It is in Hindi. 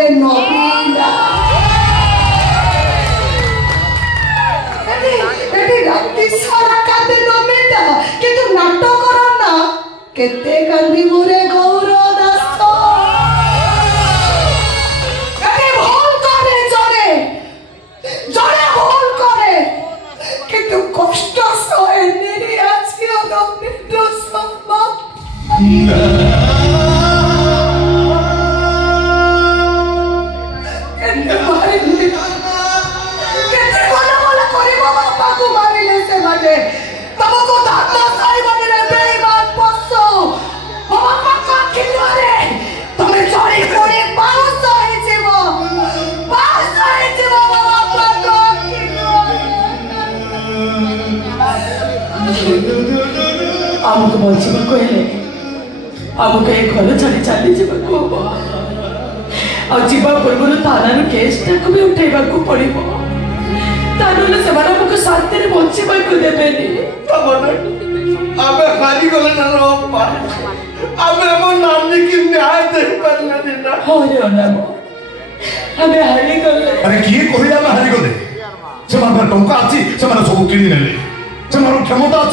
रे नबीना एटी राती सारा कांदे नबीना किंतु नाटक करो ना केते कांदी मोरे गौर दास एटी भूल करे जने जने भूल करे किंतु कष्ट सहे निरी आछियो नबीना सम्मा आमको बचवा कहले आमको एक घर छाड़ी चली जावाक हम जीवा पूर्व थाना केस टाक भी उठेबा को पड़िबो तानले से बड़ा हमको शांति रे बचवा को देबेनी तमन आबे हारी गले ना अप्पा आबे हमर नानी की न्याय दे परले ना हो रे नाम हमें हारी गले अरे की कहिला हारी गले से मार टंका अछि से मार सब किनि नेले से मार क्षमता